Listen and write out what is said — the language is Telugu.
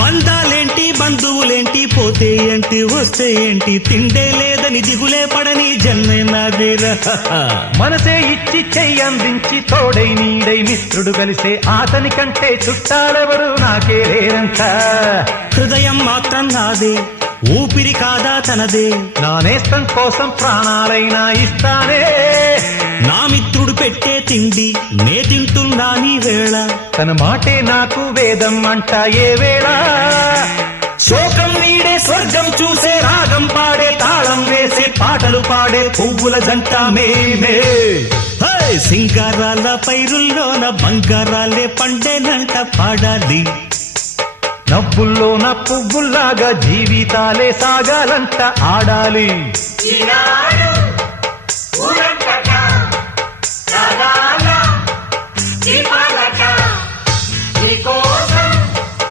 బంధాలేంటి బంధువులేంటి పోతే ఏంటి వస్తే ఏంటి తిండే లేదని దిగులే పడని జన్మే నాదేరా మనసే ఇచ్చి చెయ్యందించి తోడై నీడై మిత్రుడు కలిసే అతని కంటే చుట్టాలెవరు నాకే లేరంట హృదయం మాత్రం నాదే ఊపిరి కాదా తనదే నా నేస్తం కోసం ప్రాణాలైనా ఇస్తానే నా మిత్రుడు పెట్టే తిండి నే తింటున్నా నీ వేళ తన మాటే నాకు వేదం అంట ఏ వేళ శోకం వీడే స్వర్గం చూసే రాగం పాడే తాళం వేసే పాటలు పాడే పువ్వుల జంట మేమే సింగారాల పైరుల్లోన బంగారాలే పండేనంట పాడాలి నవ్వుల్లోన పువ్వుల్లాగా జీవితాలే సాగాలంట ఆడాలి ఈనాడు